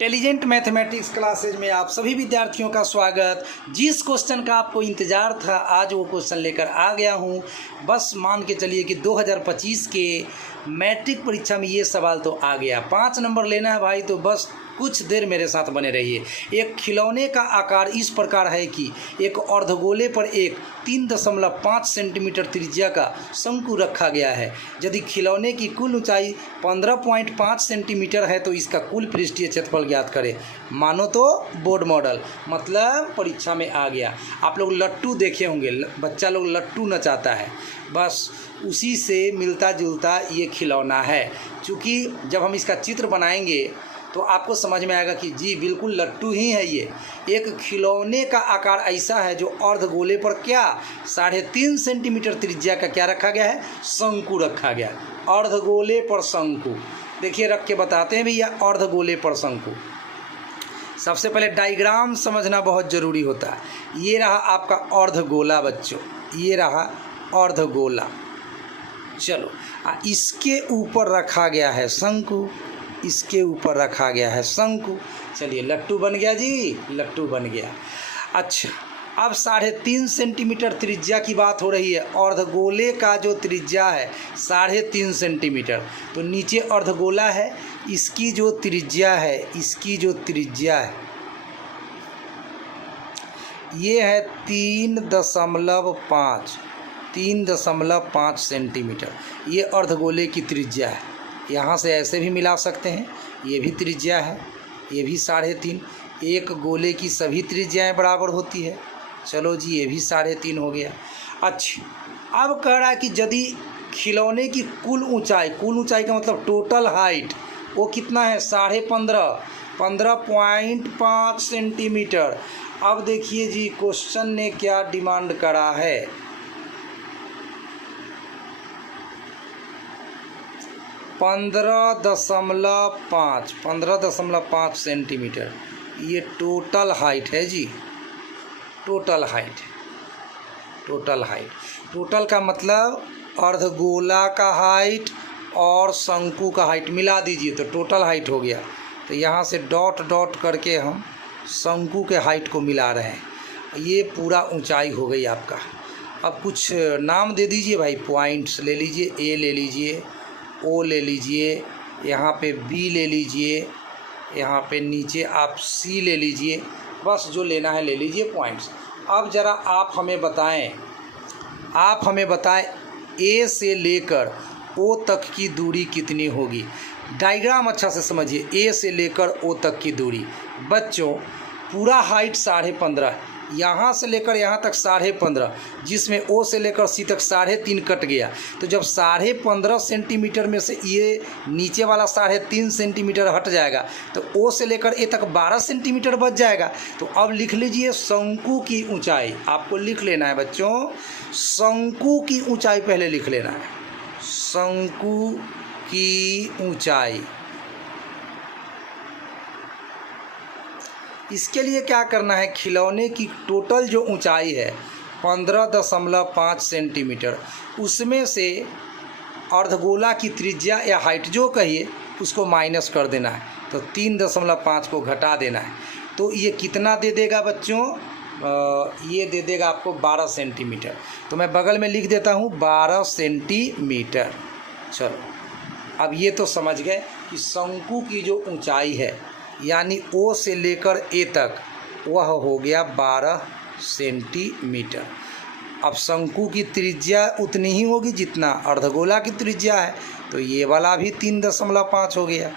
Intelligent mathematics classes में आप सभी विद्यार्थियों का स्वागत। जिस क्वेश्चन का आपको इंतज़ार था आज वो क्वेश्चन लेकर आ गया हूँ। बस मान के चलिए कि 2025 के मैट्रिक परीक्षा में ये सवाल तो आ गया। 5 नंबर लेना है भाई, तो बस कुछ देर मेरे साथ बने रहिए। एक खिलौने का आकार इस प्रकार है कि एक अर्धगोले पर एक 3.5 सेंटीमीटर त्रिज्या का शंकु रखा गया है। यदि खिलौने की कुल ऊंचाई 15.5 सेंटीमीटर है तो इसका कुल पृष्ठीय क्षेत्रफल ज्ञात करें। मानो तो बोर्ड मॉडल, मतलब परीक्षा में आ गया। आप लोग लट्टू देखे होंगे, बच्चा लोग लट्टू नचाता है, बस उसी से मिलता जुलता ये खिलौना है। चूँकि जब हम इसका चित्र बनाएंगे तो आपको समझ में आएगा कि जी बिल्कुल लट्टू ही है। ये एक खिलौने का आकार ऐसा है जो अर्धगोले पर क्या 3.5 सेंटीमीटर त्रिज्या का क्या रखा गया है, शंकु रखा गया। अर्धगोले पर शंकु, देखिए रख के बताते हैं भैया। अर्धगोले पर शंकु, सबसे पहले डायग्राम समझना बहुत ज़रूरी होता है। ये रहा आपका अर्धगोला बच्चों, ये रहा अर्धगोला। चलो इसके ऊपर रखा गया है शंकु, इसके ऊपर रखा गया है शंकु। चलिए लट्टू बन गया जी, लट्टू बन गया। अच्छा, अब 3.5 सेंटीमीटर त्रिज्या की बात हो रही है। अर्धगोले का जो त्रिज्या है 3.5 सेंटीमीटर, तो नीचे अर्धगोला है, इसकी जो त्रिज्या है, इसकी जो त्रिज्या है ये है 3.5 सेंटीमीटर। ये अर्धगोले की त्रिज्या है। यहाँ से ऐसे भी मिला सकते हैं, ये भी त्रिज्या है, ये भी 3.5। एक गोले की सभी त्रिज्याएं बराबर होती है। चलो जी, ये भी 3.5 हो गया। अच्छा, अब कह रहा है कि यदि खिलौने की कुल ऊंचाई का मतलब टोटल हाइट, वो कितना है 15.5 सेंटीमीटर। अब देखिए जी क्वेश्चन ने क्या डिमांड करा है। 15.5 सेंटीमीटर ये टोटल हाइट है जी। टोटल हाइट टोटल का मतलब अर्धगोला का हाइट और शंकु का हाइट मिला दीजिए तो टोटल हाइट हो गया। तो यहाँ से डॉट डॉट करके हम शंकु के हाइट को मिला रहे हैं। ये पूरा ऊंचाई हो गई आपका। अब कुछ नाम दे दीजिए भाई, पॉइंट्स ले लीजिए, ए ले लीजिए, ओ ले लीजिए, यहाँ पे बी ले लीजिए, यहाँ पे नीचे आप सी ले लीजिए, बस जो लेना है ले लीजिए पॉइंट्स। अब ज़रा आप हमें बताएं ए से लेकर ओ तक की दूरी कितनी होगी। डायग्राम अच्छा से समझिए। ए से लेकर ओ तक की दूरी बच्चों पूरा हाइट 15.5, यहाँ से लेकर यहाँ तक 15.5, जिसमें ओ से लेकर सी तक 3.5 कट गया। तो जब 15.5 सेंटीमीटर में से ये नीचे वाला 3.5 सेंटीमीटर हट जाएगा तो ओ से लेकर ए तक 12 सेंटीमीटर बच जाएगा। तो अब लिख लीजिए शंकु की ऊंचाई। आपको लिख लेना है बच्चों, शंकु की ऊंचाई पहले लिख लेना है। शंकु की ऊंचाई, इसके लिए क्या करना है, खिलौने की टोटल जो ऊंचाई है 15.5 सेंटीमीटर, उसमें से अर्धगोला की त्रिज्या या हाइट जो कहिए उसको माइनस कर देना है। तो 3.5 को घटा देना है। तो ये कितना दे देगा बच्चों, ये दे देगा आपको 12 सेंटीमीटर। तो मैं बगल में लिख देता हूँ 12 सेंटीमीटर। चलो अब ये तो समझ गए कि शंकु की जो ऊंचाई है यानी ओ से लेकर ए तक वह हो गया 12 सेंटीमीटर। अब शंकु की त्रिज्या उतनी ही होगी जितना अर्धगोला की त्रिज्या है, तो ये वाला भी 3.5 हो गया।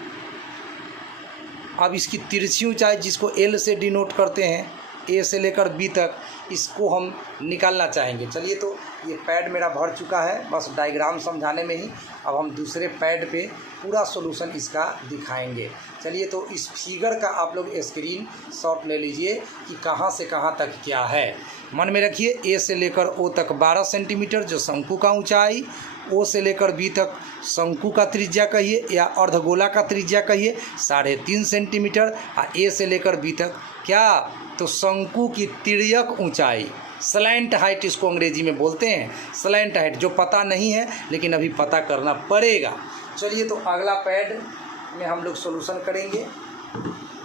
अब इसकी तिरछी ऊंचाई जिसको एल से डिनोट करते हैं, ए से लेकर बी तक, इसको हम निकालना चाहेंगे। चलिए, तो ये पैड मेरा भर चुका है बस डायग्राम समझाने में ही। अब हम दूसरे पैड पे पूरा सॉल्यूशन इसका दिखाएंगे। चलिए, तो इस फिगर का आप लोग स्क्रीन शॉट ले लीजिए कि कहाँ से कहाँ तक क्या है। मन में रखिए, ए से लेकर ओ तक 12 सेंटीमीटर जो शंकु का ऊंचाई, ओ से लेकर बी तक शंकु का त्रिज्या कहिए या अर्धगोला का त्रिज्या कहिए 3.5 सेंटीमीटर, और ए से लेकर बी तक क्या, तो शंकु की तिर्यक ऊंचाई, स्लैंट हाइट इसको अंग्रेजी में बोलते हैं। स्लैंट हाइट जो पता नहीं है लेकिन अभी पता करना पड़ेगा। चलिए, तो अगला पैड में हम लोग सॉल्यूशन करेंगे।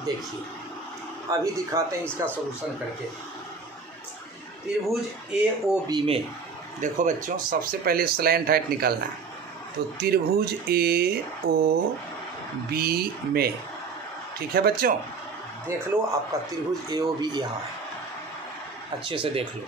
देखिए अभी दिखाते हैं इसका सॉल्यूशन करके। त्रिभुज AOB में देखो बच्चों, सबसे पहले स्लैंट हाइट निकालना है। तो त्रिभुज AOB में, ठीक है बच्चों, देख लो आपका त्रिभुज AOB यहाँ है, अच्छे से देख लो।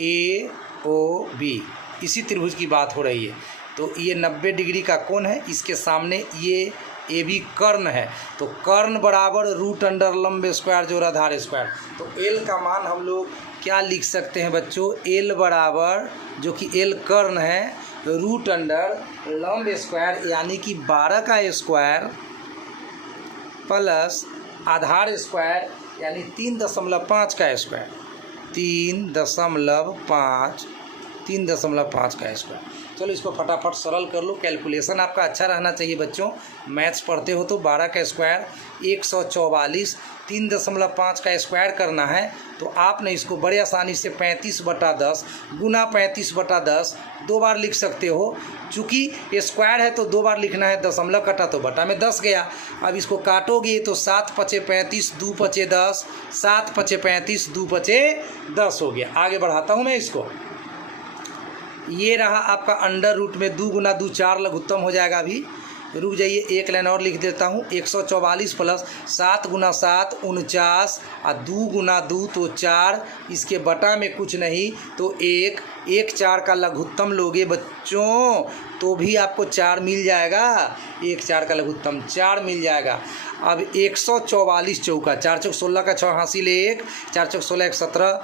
AOB इसी त्रिभुज की बात हो रही है। तो ये 90 डिग्री का कोण है, इसके सामने ये AB कर्ण है। तो कर्ण बराबर रूट अंडर लंब स्क्वायर जोड़ आधार स्क्वायर। तो L का मान हम लोग क्या लिख सकते हैं बच्चों? L बराबर, जो कि L कर्ण है, रूट अंडर लंब स्क्वायर यानी कि 12 का स्क्वायर प्लस आधार स्क्वायर यानी 3.5 का स्क्वायर, 3.5 का स्क्वायर। चलो इसको फटाफट सरल कर लो। कैलकुलेशन आपका अच्छा रहना चाहिए बच्चों, मैथ्स पढ़ते हो तो। 12 का स्क्वायर 144, 3.5 का स्क्वायर करना है। तो आपने इसको बड़े आसानी से 35/10 गुना 35/10 दो बार लिख सकते हो। चूँकि ये स्क्वायर है तो दो बार लिखना है, दशमलव कटा तो बटा में 10 गया। अब इसको काटोगे तो 7 पचे 35, 2 पचे 10, 7 पचे 35, 2 पचे 10 हो गया। आगे बढ़ाता हूँ मैं इसको। ये रहा आपका अंडर रूट में 2 गुना 2 4 लघुत्तम हो जाएगा। अभी रुक जाइए, एक लाइन और लिख देता हूँ। 144 प्लस 7 गुना 7 49 और 2 गुना 2 तो 4, इसके बटा में कुछ नहीं तो 1 4 का लघुत्तम लोगे बच्चों तो भी आपको 4 मिल जाएगा। 1 4 का लघुत्तम 4 मिल जाएगा। अब 144 चौका, 4 चौक 16 का 6 हासिल 1, 4 चौक 16 1 17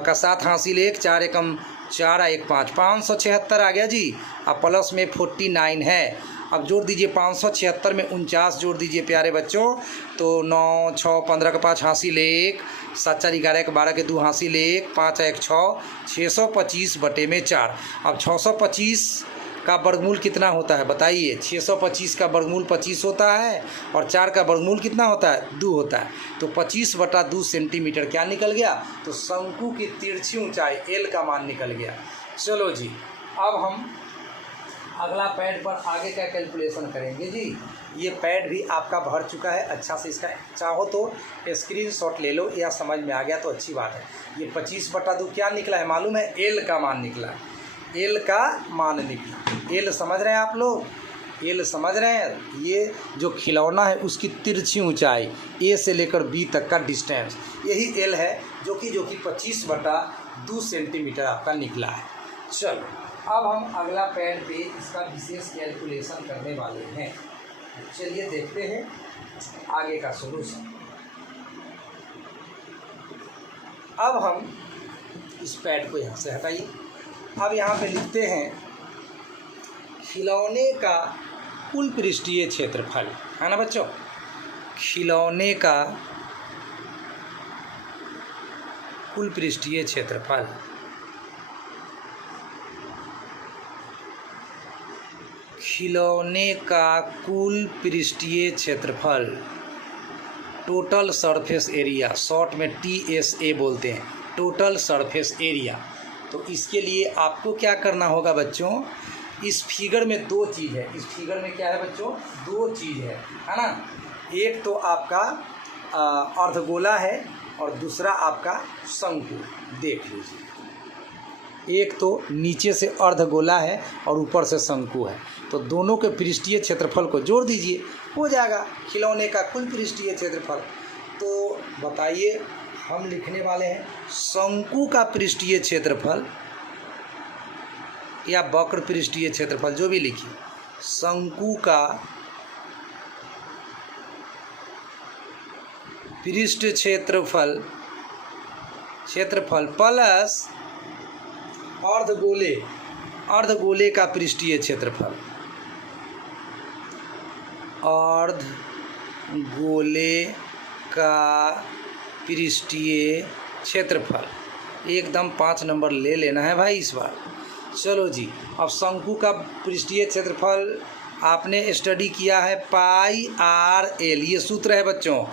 का 7 हासिल 1, 4 एकम 4 1 5, 576 आ गया जी। अब प्लस में 49 है। अब जोड़ दीजिए 576 में 49 जोड़ दीजिए प्यारे बच्चों। तो 9 6 15 का 5 हासिल 1, 7 4 11 का 12 के 2 हासिल 1, 5 1 6, 625 बटे में 4। अब 625 का वर्गमूल कितना होता है बताइए? 625 का वर्गमूल 25 होता है और 4 का वर्गमूल कितना होता है? 2 होता है। तो 25/2 सेंटीमीटर क्या निकल गया? तो शंकु की तिरछी ऊंचाई L का मान निकल गया। चलो जी, अब हम अगला पैड पर आगे का कैलकुलेशन करेंगे जी। ये पैड भी आपका भर चुका है अच्छा से। इसका चाहो तो स्क्रीनशॉट ले लो, या समझ में आ गया तो अच्छी बात है। ये 25/2 क्या निकला है मालूम है? L का मान निकला है। L का मान निकला। L समझ रहे हैं आप लोग? L समझ रहे हैं? ये जो खिलौना है उसकी तिरछी ऊंचाई A से लेकर B तक का डिस्टेंस, यही L है, जो कि 25/2 सेंटीमीटर आपका निकला है। चलो अब हम अगला पैड पे इसका विशेष कैलकुलेशन करने वाले हैं। चलिए देखते हैं आगे का सॉल्यूशन। अब हम इस पैड को यहाँ से हटाइए। अब यहाँ पे लिखते हैं खिलौने का कुल पृष्ठीय क्षेत्रफल, है ना बच्चों? खिलौने का कुल पृष्ठीय क्षेत्रफल। खिलौने का कुल पृष्ठीय क्षेत्रफल, टोटल सरफेस एरिया, शॉर्ट में TSA बोलते हैं, टोटल सरफेस एरिया। तो इसके लिए आपको क्या करना होगा बच्चों? इस फिगर में दो चीज़ है। इस फिगर में क्या है बच्चों? दो चीज़ है ना? एक तो आपका अर्धगोला है और दूसरा आपका शंकु। देख लीजिए, एक तो नीचे से अर्धगोला है और ऊपर से शंकु है। तो दोनों के पृष्ठीय क्षेत्रफल को जोड़ दीजिए, हो जाएगा खिलौने का कुल पृष्ठीय क्षेत्रफल। तो बताइए, हम लिखने वाले हैं शंकु का पृष्ठीय क्षेत्रफल या वक्र पृष्ठीय क्षेत्रफल, जो भी लिखिए। शंकु का पृष्ठ क्षेत्रफल प्लस अर्धगोले का पृष्ठीय क्षेत्रफल, अर्धगोले का पृष्ठीय क्षेत्रफल। एकदम 5 नंबर ले लेना है भाई इस बार। चलो जी, अब शंकु का पृष्ठीय क्षेत्रफल आपने स्टडी किया है पाई आर एल, ये सूत्र है बच्चों।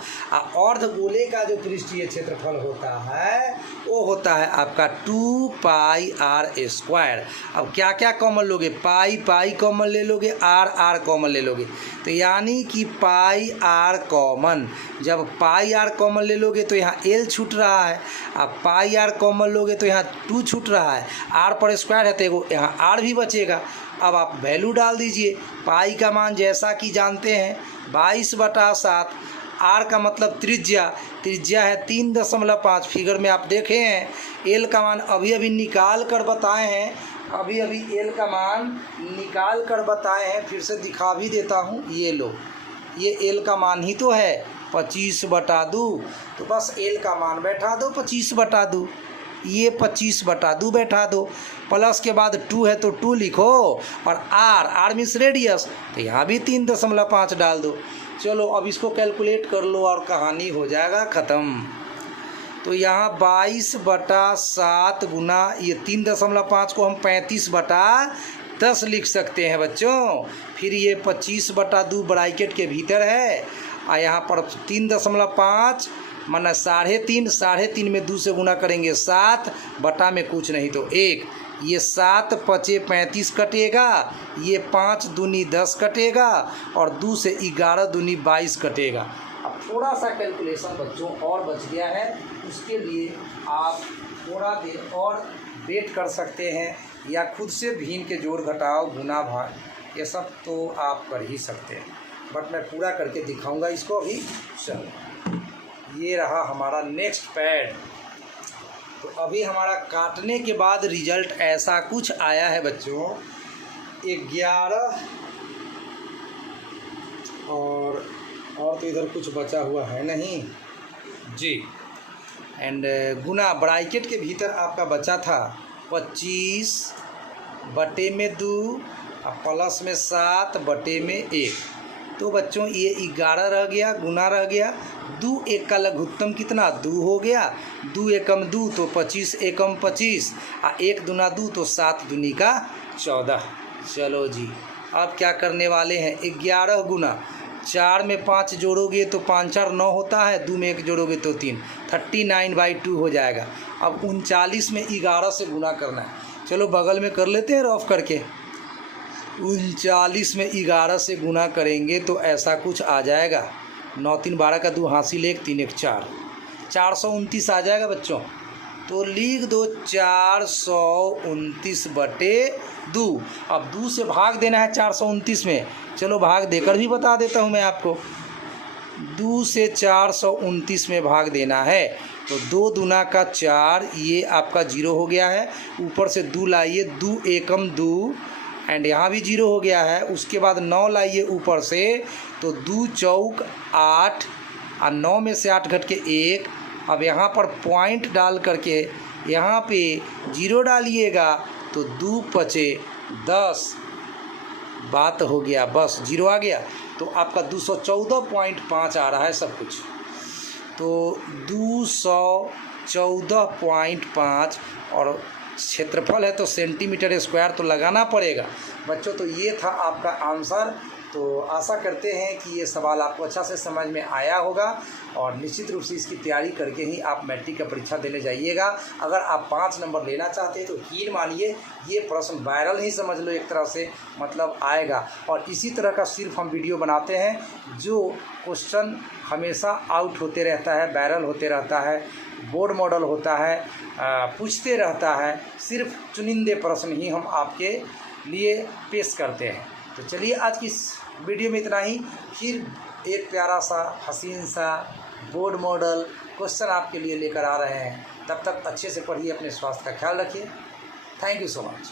अर्धगोले का जो पृष्ठीय क्षेत्रफल होता है वो होता है आपका 2 पाई आर स्क्वायर। अब क्या क्या कॉमन लोगे, पाई पाई कॉमन ले लोगे, आर आर कॉमन ले लोगे, तो यानी कि पाई आर कॉमन। जब पाई आर कॉमन ले लोगे तो यहाँ एल छूट रहा है, अब पाई आर कॉमन लोगे तो यहाँ 2 छूट रहा है, आर पर स्क्वायर है तो यहाँ आर भी बचेगा। अब आप वैल्यू डाल दीजिए। पाई का मान जैसा कि जानते हैं 22/7, आर का मतलब त्रिज्या, त्रिज्या है 3.5, फिगर में आप देखे हैं। एल का मान अभी अभी निकाल कर बताए हैं, अभी अभी एल का मान निकाल कर बताए हैं, फिर से दिखा भी देता हूँ। ये लो, ये एल का मान ही तो है 25/2, तो बस एल का मान बैठा दो 25/2, ये 25/2 बैठा दो, प्लस के बाद 2 है तो 2 लिखो, और आर, आर मीन्स रेडियस, तो यहाँ भी 3.5 डाल दो। चलो अब इसको कैलकुलेट कर लो और कहानी हो जाएगा ख़त्म। तो यहाँ 22/7 गुना ये 3.5 को हम 35/10 लिख सकते हैं बच्चों। फिर ये 25/2 ब्रैकेट के भीतर है, और यहाँ पर 3.5 माना 3.5, 3.5 में 2 से गुना करेंगे 7, बटा में कुछ नहीं तो 1, ये 7 × 35 कटेगा, ये 5 दूनी 10 कटेगा, और 2 से 11 दूनी 22 कटेगा। अब थोड़ा सा कैलकुलेशन बच्चों और बच गया है, उसके लिए आप थोड़ा देर और वेट कर सकते हैं, या खुद से भिन्न के जोड़ घटाव गुना भाग ये सब तो आप कर ही सकते हैं, बट मैं पूरा करके दिखाऊंगा इसको अभी। चलो ये रहा हमारा नेक्स्ट पैड। तो अभी हमारा काटने के बाद रिजल्ट ऐसा कुछ आया है बच्चों, 11 और तो इधर कुछ बचा हुआ है नहीं जी, एंड गुना ब्रैकेट के भीतर आपका बचा था 25/2 और प्लस में 7/1। तो बच्चों ये 11 रह गया, गुना रह गया, 2 1 का लघुत्तम कितना 2 हो गया, 2 एकम 2 तो 25 एकम 25, और 1 दूना 2 तो 7 दूनी का 14। चलो जी अब क्या करने वाले हैं, 11 गुना 4 में 5 जोड़ोगे तो 5 4 9 होता है, 2 में 1 जोड़ोगे तो 3, 39/2 हो जाएगा। अब 39 में 11 से गुना करना है, चलो बगल में कर लेते हैं रफ करके। 39 में 11 से गुना करेंगे तो ऐसा कुछ आ जाएगा, 9 3 12 का 2 हासिल 1 3 1 4, 429 आ जाएगा बच्चों। तो लिख दो 429/2। अब 2 से भाग देना है 429 में, चलो भाग देकर भी बता देता हूँ मैं आपको। 2 से 429 में भाग देना है, तो 2 दूना का 4, ये आपका 0 हो गया है, ऊपर से 2 लाइए, 2 एकम 2, एंड यहाँ भी 0 हो गया है। उसके बाद 9 लाइए ऊपर से, तो 2 चौक 8, और 9 में से 8 घट के 1। अब यहाँ पर पॉइंट डाल करके यहाँ पे 0 डालिएगा, तो 2 पचे 10, बात हो गया, बस 0 आ गया, तो आपका 214.5 आ रहा है सब कुछ। तो 214.5 और क्षेत्रफल है तो सेंटीमीटर स्क्वायर तो लगाना पड़ेगा बच्चों। तो ये था आपका आंसर। तो आशा करते हैं कि ये सवाल आपको अच्छा से समझ में आया होगा, और निश्चित रूप से इसकी तैयारी करके ही आप मैट्रिक का परीक्षा देने जाइएगा। अगर आप 5 नंबर लेना चाहते हैं तो यकीन मानिए ये प्रश्न वायरल ही समझ लो एक तरह से, मतलब आएगा। और इसी तरह का सिर्फ हम वीडियो बनाते हैं जो क्वेश्चन हमेशा आउट होते रहता है, वायरल होते रहता है, बोर्ड मॉडल होता है, पूछते रहता है। सिर्फ चुनिंदे प्रश्न ही हम आपके लिए पेश करते हैं। तो चलिए आज की इस वीडियो में इतना ही, फिर एक प्यारा सा हसीन सा बोर्ड मॉडल क्वेश्चन आपके लिए लेकर आ रहे हैं। तब तक अच्छे से पढ़िए, अपने स्वास्थ्य का ख्याल रखिए। Thank you so much.